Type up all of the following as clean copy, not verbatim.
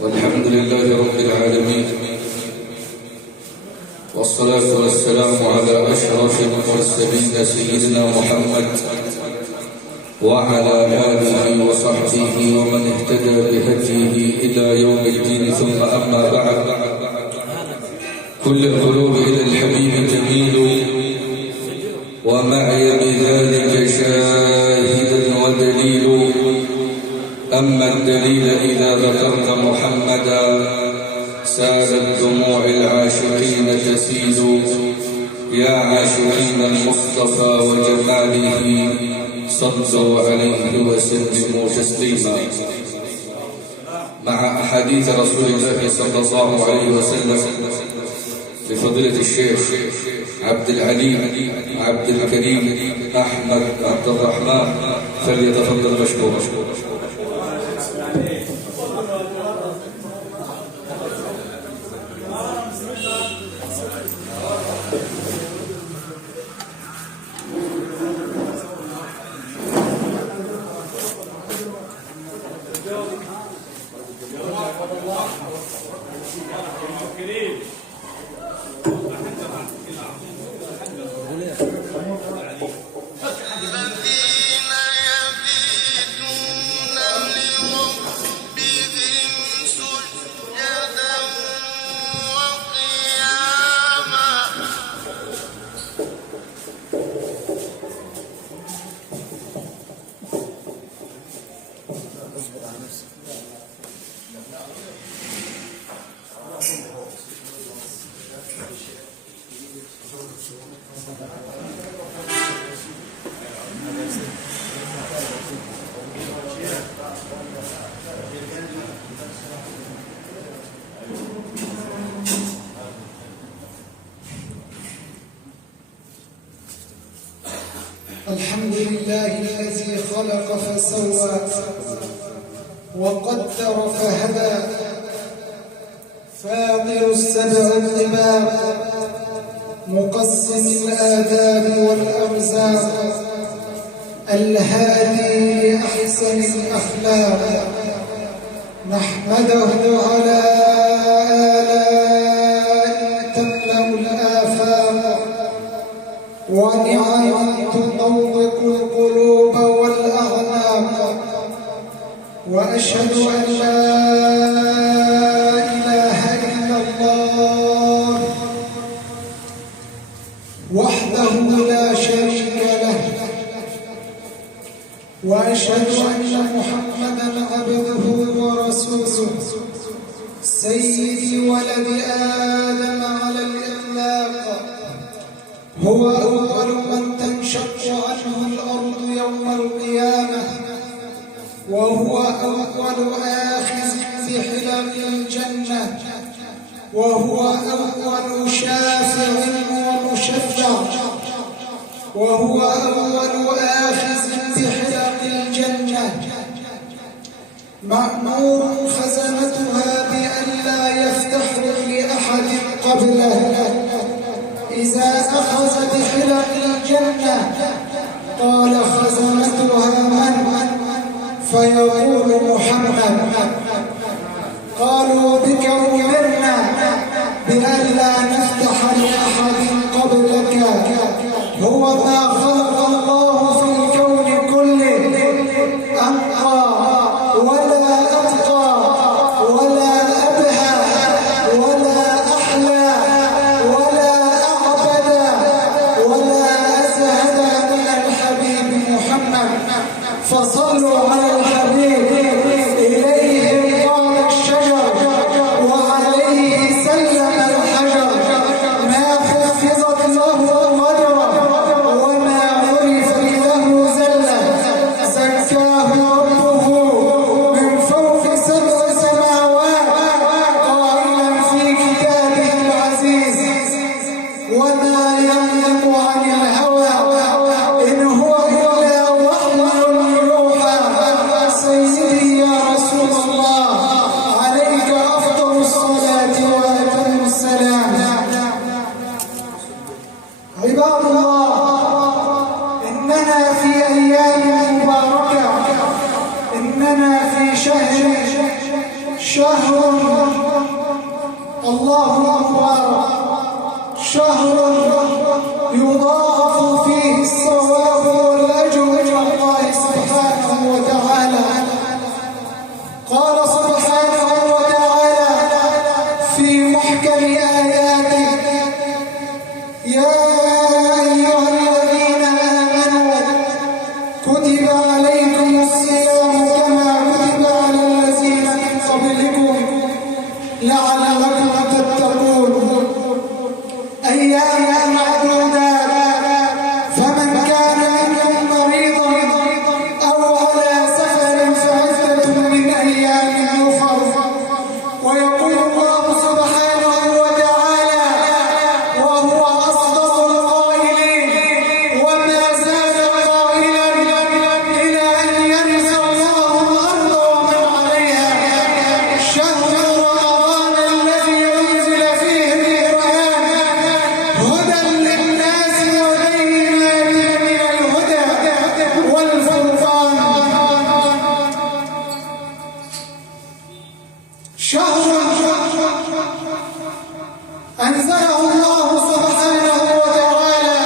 والحمد لله رب العالمين، والصلاة والسلام على أشرف المرسلين سيدنا محمد وعلى آله وصحبه ومن اهتدى بهديه إلى يوم الدين. ثم أما بعد، كل القلوب إلى الحبيب جميل، ومعي بذلك شاهد ودليل. أما الدليل إذا ذكرت محمدا سالت دموع العاشقين تسيل. يا عاشقين المصطفى وجماله صلوا عليه وسلموا تسليما. مع أحاديث رسول الله صلى الله عليه وسلم لفضيلة الشيخ عبد العليم عبد الكريم أحمد عبد الرحمن، فليتفضل مشكورا. الحمد لله الذي خلق فسوى وقدر فهدى، فاطر السبع الطباق، مقسم الآداب والأرزاق، الهادي لأحسن الأخلاق. نحمده على آلاء تملأ الآفاق، ونعم تطوق القلوب والأعناق. وأشهد أن لا إله إلا الله وحده لا شريك له، وأشهد أن محمدًا عبده ورسوله، سيد ولد آدم على الإطلاق. هو أول من تنشق عنه الأرض يوم القيامة، وهو أول آخذ بحلم الجنة، وهو أول شافع ومشفع، وهو أول آخذ بحلم الجنة. مأمور خزنتها بأن لا يفتحوا لأحد قبله. إذا أخذ بحلم الجنة قال خزنتها من؟ فيقول محمد. قالوا بك أمرنا بأن لا نفتح لأحد قبلك. هو ما خلق الله في الكون كله أنقى ولا أتقى ولا أبهى ولا أحلى ولا أعبد ولا أزهد من الحبيب محمد. فصلوا على الحبيب، إليه قام الشجر وعليه سلم الحجر. ما حفظت له قدره وما عرفت له زله. زكاه ربه من فوق سبع سماوات، قائلا في كتابه العزيز: وما ينطق عن الهوى إن هو إلا وحي يوحى. الشهر شهر الله أكبر، شهر يضاعف فيه الثواب والأجر إلى الله سبحانه وتعالى. قال سبحانه وتعالى في محكم آياته: يا أيها الذين آمنوا كتب عليكم الصيام كما كتب على الذين من قبلكم لعلكم تتقون أياما معدودات، فمن كان منكم مريضا أو على سفر فعدة من أيام أخر. ويقول الله سبحانه وتعالى وهو أصدق القائلين: وما زال قائلا إلى أن يرث الله الأرض ومن عليها. شهر رمضان الذي أنزل فيه القرآن هدى للناس وبينات من الهدى والفرقان. شهر أنزله الله سبحانه وتعالى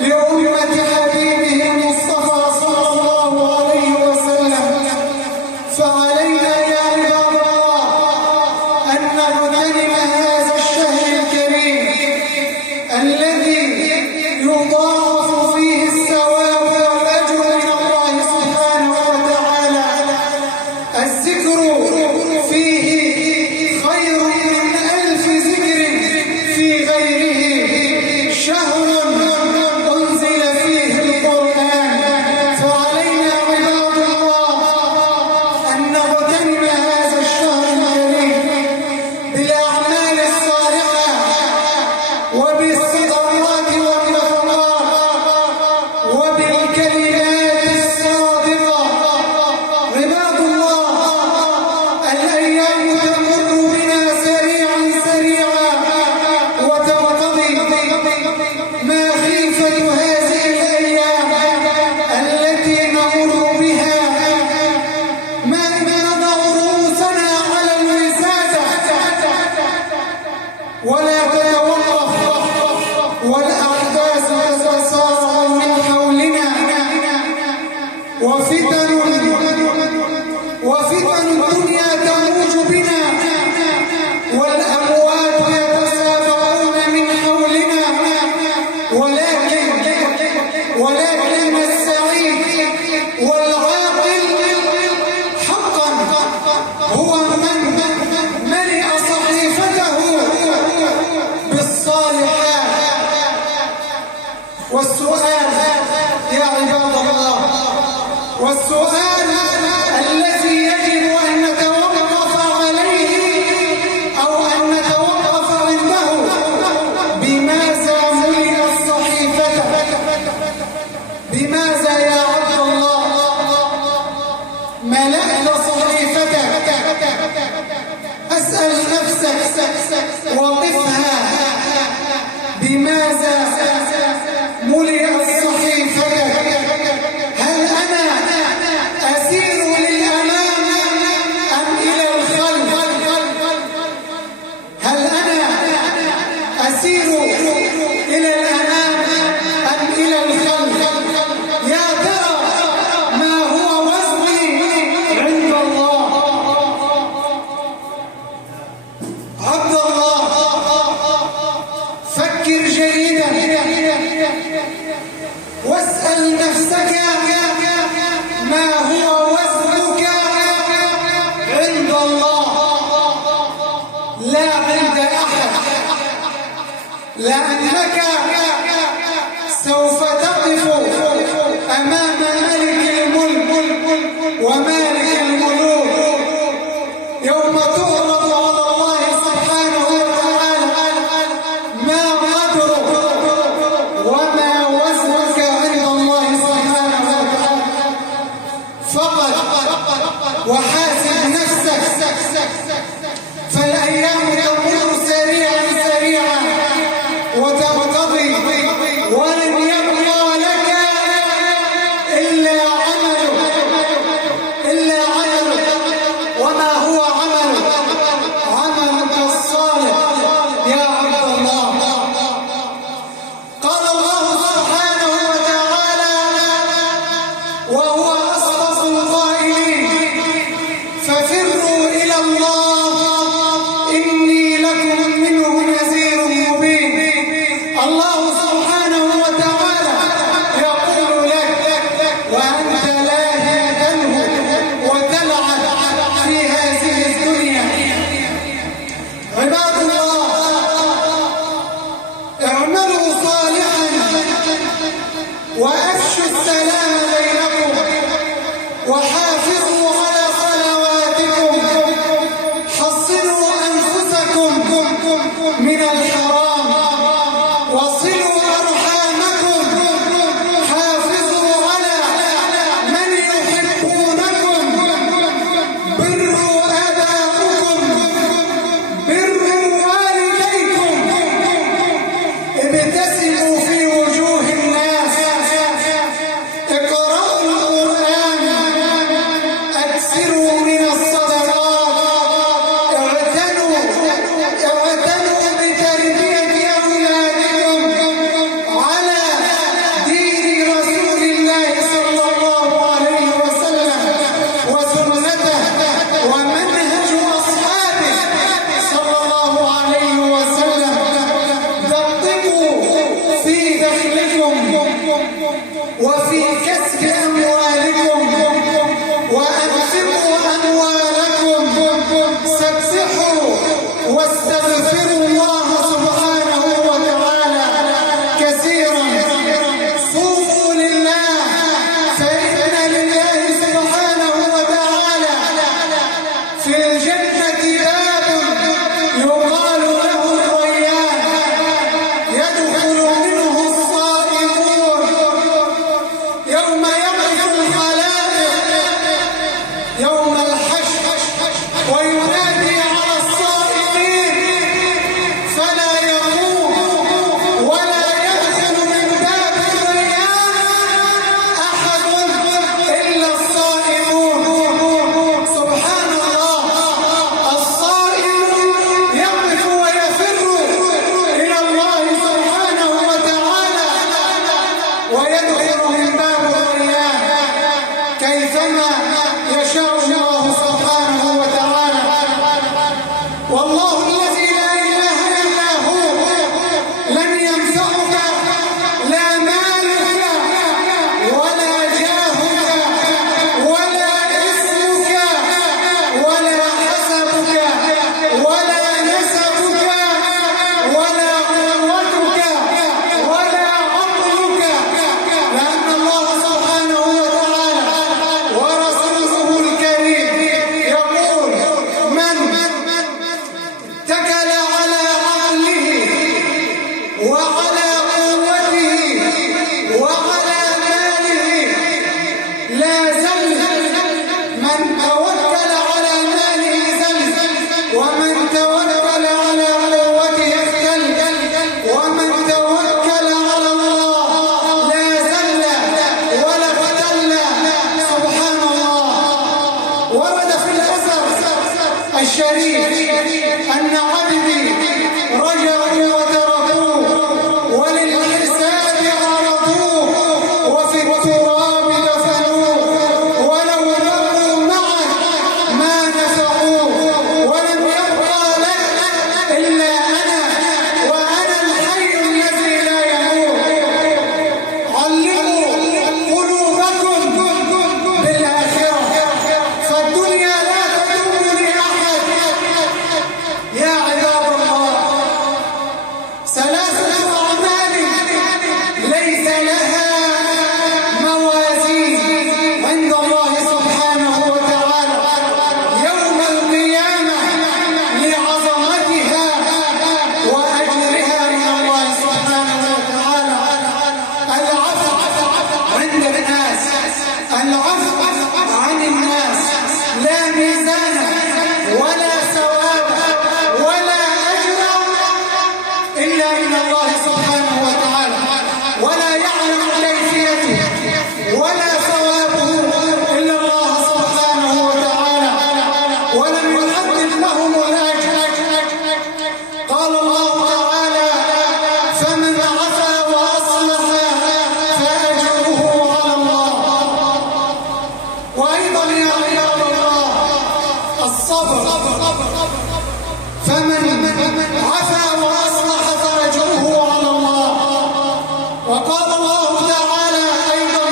لأمة حبيبه المصطفى صلى الله عليه وسلم. فعلينا يا عباد الله أن نغتنم هذا الشهر الكريم الذي يضاعف فيه الثواب والأجر من الله سبحانه وتعالى. الذكر فيه خير من 1000 ذكر في غيره. شهر أنزل فيه القرآن، فعلينا عباد الله أن نغتنم هذا الشهر الكريم بالأعمال الصالحة وبالصدقات والنفقات وبالكلمات الصادقة. عباد الله، الأيام تمر بنا سريعا سريعا وتنقضي. ما خيفة هذه الأيام التي نمر بها؟ ما نضع رؤوسنا على الوسادة ولا تتوقف والأحداث تتسارع من حولنا، وفتن الدنيا تموج بنا، والأموات يتسابقون من حولنا. ولكن السعيد والعاقل حقا هو من ملئ صحيفته بالصالحات. والسؤال يا عباد الله، والسؤال الذي يجب أن نتوقف عليه أو أن نتوقف عنده: بماذا ملئت صحيفتك؟ بماذا يا عبد الله ملأت صحيفتك؟ أسأل نفسك وقفها: بماذا ملئت صحيفتك؟ هل أنا أسير للأمام أم إلى الخلف؟ هل أنا أسير إلى الأمام أم إلى الخلف؟ يا ترى ما هو وزني عند الله؟ عبد الله، فكر جيدا واسأل نفسك ما هو وزنك عند الله، لا عند أحد. لأنك سوف تقف أمام ملك الملك ومالك الملوك يوم تعرض على الله سبحانه وتعالى ما قدرك وما وزنك عند الله سبحانه وتعالى. فقط وحاسب نفسك، فالأيام تمر سريعا سريعا وتنقضي، ولن يبقى لك إلا عملك واستغفروا الله سبحانه وتعالى كثيرا. صوموا لله فإن لله سبحانه وتعالى في الجنة باب يقال له الريان يدخل منه الصائمون يوم يقف الخلائق يوم الحشر وينادي على الصائمين فلا يقوم ولا يدخل من باب الريان أحد إلا الصائمون. سبحان الله، الصائم يقف ويفر إلى الله سبحانه وتعالى ويدخل من باب الريان كيفما يشاء الله سبحانه وتعالى. والله الذي لا إله إلا هو لن ينفعك لا مالك ولا جاهك ولا اسمك ولا حسبك ولا نسبك ولا قوتك ولا عقلك، لأن الله سبحانه وتعالى ورسوله الكريم يقول: من اتكل على عقله وعلى قوته وعلى ماله لا زل، من توكل على ماله زل، ومن توكل على قوته اختل، ومن توكل على الله لا زل ولا اختل. سبحان الله. ورد في الأثر الشريف أن عبدي رجعوا وتركوه وللحساب عرضوه وفي التراب دفنوه ولو بقوا معه ما نفعوه ولم يبقى لك إلا أنا وأنا الحي الذي لا يموت. علموا قلوبكم بالآخرة فالدنيا لا تدوم لأحد. يا عباد الله، ثلاثة أعمال ليس لها موازين عند الله سبحانه وتعالى يوم القيامة لعظمتها وأجرها من الله سبحانه وتعالى: العفو عند الناس، العفو عن الناس، لا ميزان ولا ثواب ولا أجر إلا من الله سبحانه وتعالى، ولا يعلم كيفيته ولا ثوابه إلا الله سبحانه وتعالى، ولم يحدد لهم الأجر. قال الله تعالى: فمن عفا وأصلح فأجره على الله. وأيضا يا عباد الله، الصبر. فمن عفا وأصلح فأجره على الله. وقال الله تعالى أيضا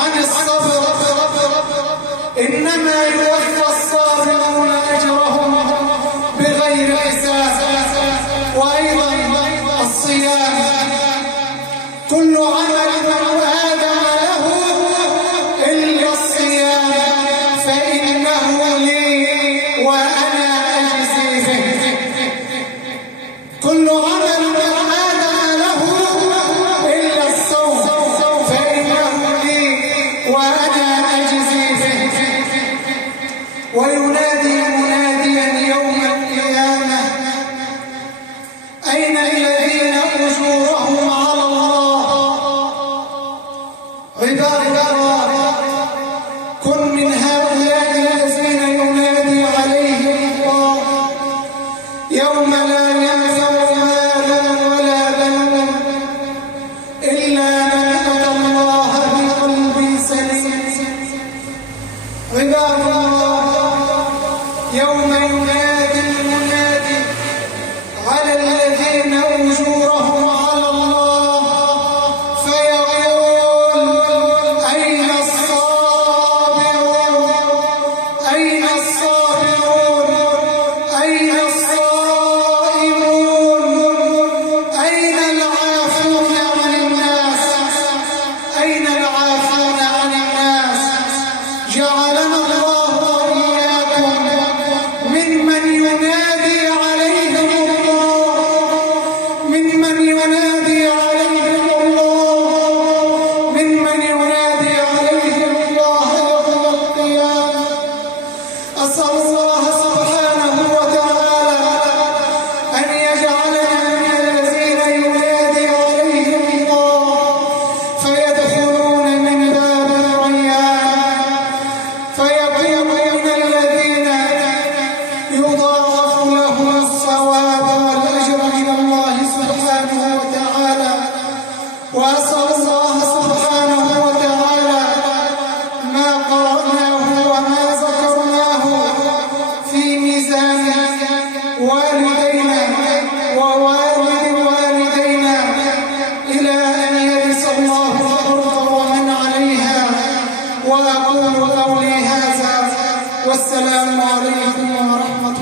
عن الصبر: إنما يوفى الصابرون أجرهم بغير حساب. وأيضا الصيام: كل عمل ابن آدم له إلا الصيام فإنه لي وأنا أجزي به. كل عمل ابن آدم له إلا الصوم فإنه لي وأنا أجزي به. وينادي مناديا يوم القيامة: أين الذين أجورهم على الله؟ عباد الله، كن من هؤلاء الذين ينادي عليهم الله يوم لا ينفع مال ولا بنون إلا من أتى الله بقلب سليم. عباد الله، يوم ينادي المنادي على الذين أجورهم على الله فيقول: أين الصابرون؟ أين الصابرون؟ أين الصابرون؟ والسلام عليكم ورحمة